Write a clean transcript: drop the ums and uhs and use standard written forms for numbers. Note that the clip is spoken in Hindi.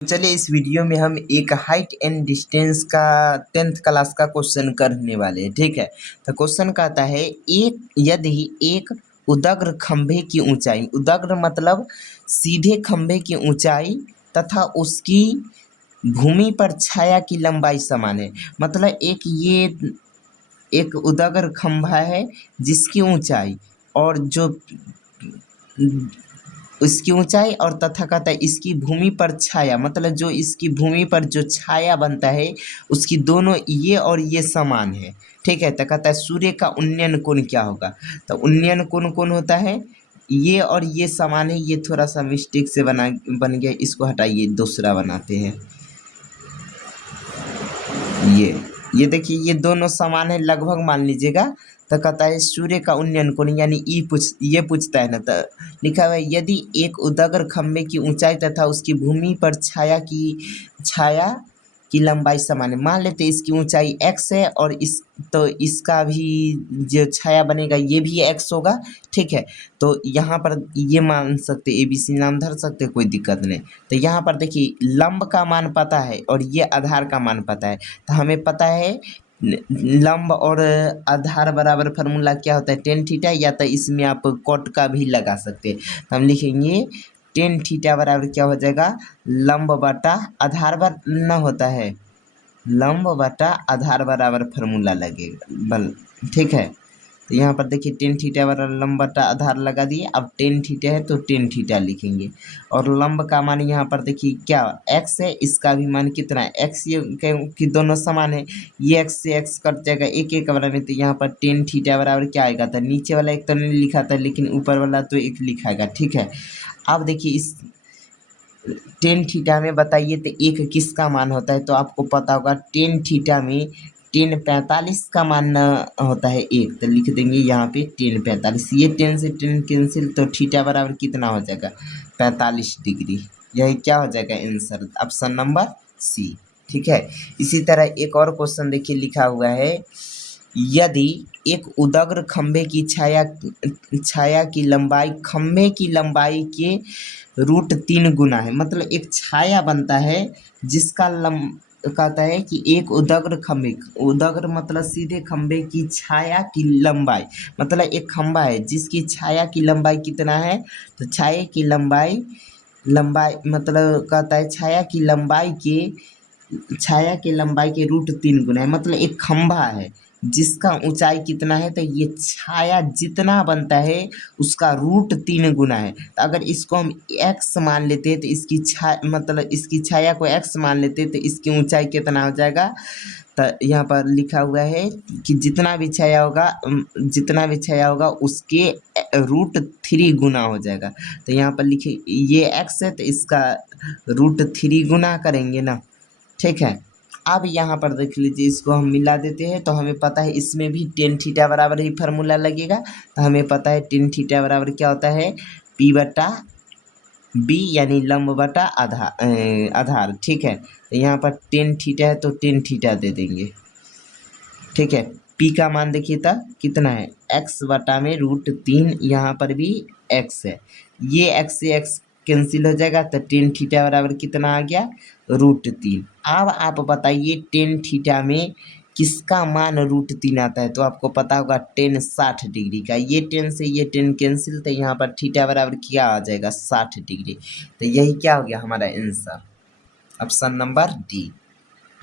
चलिए इस वीडियो में हम एक हाइट एंड डिस्टेंस का 10th क्लास का क्वेश्चन करने वाले हैं। ठीक है, तो क्वेश्चन कहता है यदि एक उदग्र खंभे की ऊंचाई, उदग्र मतलब सीधे खंभे की ऊंचाई तथा उसकी भूमि पर छाया की लंबाई समान है। मतलब एक उदग्र खंभा है जिसकी ऊंचाई और जो इसकी ऊंचाई और तथा कहता है इसकी भूमि पर छाया, मतलब जो इसकी भूमि पर जो छाया बनता है उसकी दोनों ये और ये समान है। ठीक है, तो कहता है सूर्य का उन्नयन कोण क्या होगा। तो उन्नयन कोण कौन होता है, ये और ये समान है। ये थोड़ा सा मिस्टेक से बन गया, इसको हटाइए, दूसरा बनाते हैं। ये देखिए, ये दोनों समान है लगभग, मान लीजिएगा। तो कहता है सूर्य का उन्नयन कोण यानी ये पूछता है ना, तो लिखा हुआ है यदि एक उदग्र खंभे की ऊंचाई तथा उसकी भूमि पर छाया की लंबाई समान है। मान लेते इसकी ऊंचाई x है और इसका भी जो छाया बनेगा ये भी x होगा। ठीक है, तो यहाँ पर ये मान सकते ABC नाम धर सकते, कोई दिक्कत नहीं। तो यहाँ पर देखिए लंब का मान पता है और ये आधार का मान पता है। तो हमें पता है लंब और आधार बराबर फार्मूला क्या होता है, टेन थीटा, या तो इसमें आप कॉट का भी लगा सकते हैं। तो हम लिखेंगे टेन थीटा बराबर क्या हो जाएगा, लंब बटा आधार न होता है, लंब बटा आधार बराबर फार्मूला लगेगा ठीक है, तो यहाँ पर देखिए टेन थीटा बराबर लंब बटा आधार लगा दिए। अब टेन थीटा है तो टेन थीटा लिखेंगे और लंब का मान यहाँ पर देखिए क्या x है, इसका भी मान कितना है x, ये कि दोनों समान है। ये x से x कट जाएगा, एक एक बराबर, तो यहाँ पर टेन थीटा बराबर क्या आएगा, तो नीचे वाला एक तो नहीं लिखा था लेकिन ऊपर वाला तो एक लिखाएगा। ठीक है, अब देखिए इस टेन थीटा में बताइए तो एक किसका मान होता है, तो आपको पता होगा टेन थीटा में टेन 45 का मान होता है एक, तो लिख देंगे यहाँ पे टेन 45। ये टेन से टेन कैंसिल, तो थीटा बराबर कितना हो जाएगा, 45 डिग्री। यही क्या हो जाएगा आंसर, ऑप्शन नंबर सी। ठीक है, इसी तरह एक और क्वेश्चन देखिए लिखा हुआ है यदि एक उदग्र खंभे की छाया की लंबाई खंभे की लंबाई के √3 गुना है। मतलब एक छाया बनता है जिसका कहता है कि एक उदग्र मतलब सीधे खंभे की छाया की लंबाई, मतलब एक खंभा है जिसकी छाया की लंबाई कितना है, तो छाया की लंबाई मतलब कहता है छाया की लंबाई के √3 गुना है। मतलब एक खंभा है जिसका ऊंचाई कितना है, तो ये छाया जितना बनता है उसका √3 गुना है। तो अगर इसको हम x मान लेते हैं तो इसकी छाया को x मान लेते हैं तो इसकी ऊंचाई कितना हो जाएगा, तो यहाँ पर लिखा हुआ है कि जितना भी छाया होगा उसके √3 गुना हो जाएगा। तो यहाँ पर लिखे ये x है तो इसका √3 गुना करेंगे ना। ठीक है, अब यहाँ पर देख लीजिए, इसको हम मिला देते हैं तो हमें पता है इसमें भी टेन थीटा बराबर ही फार्मूला लगेगा। तो हमें पता है टेन थीटा बराबर क्या होता है, P बटा B यानी लंब बटा आधार। ठीक है, तो यहाँ पर टेन थीटा है तो टेन थीटा दे देंगे। ठीक है, P का मान देखिए था कितना है, x बटा में √3, यहाँ पर भी x है, ये x से x कैंसिल हो जाएगा तो टेन थीटा बराबर कितना आ गया, √3। अब आप बताइए टेन थीटा में किसका मान √3 आता है, तो आपको पता होगा टेन 60 डिग्री का। ये टेन से ये टेन कैंसिल, तो यहाँ पर थीटा बराबर क्या आ जाएगा, 60 डिग्री। तो यही क्या हो गया हमारा आंसर, ऑप्शन नंबर डी।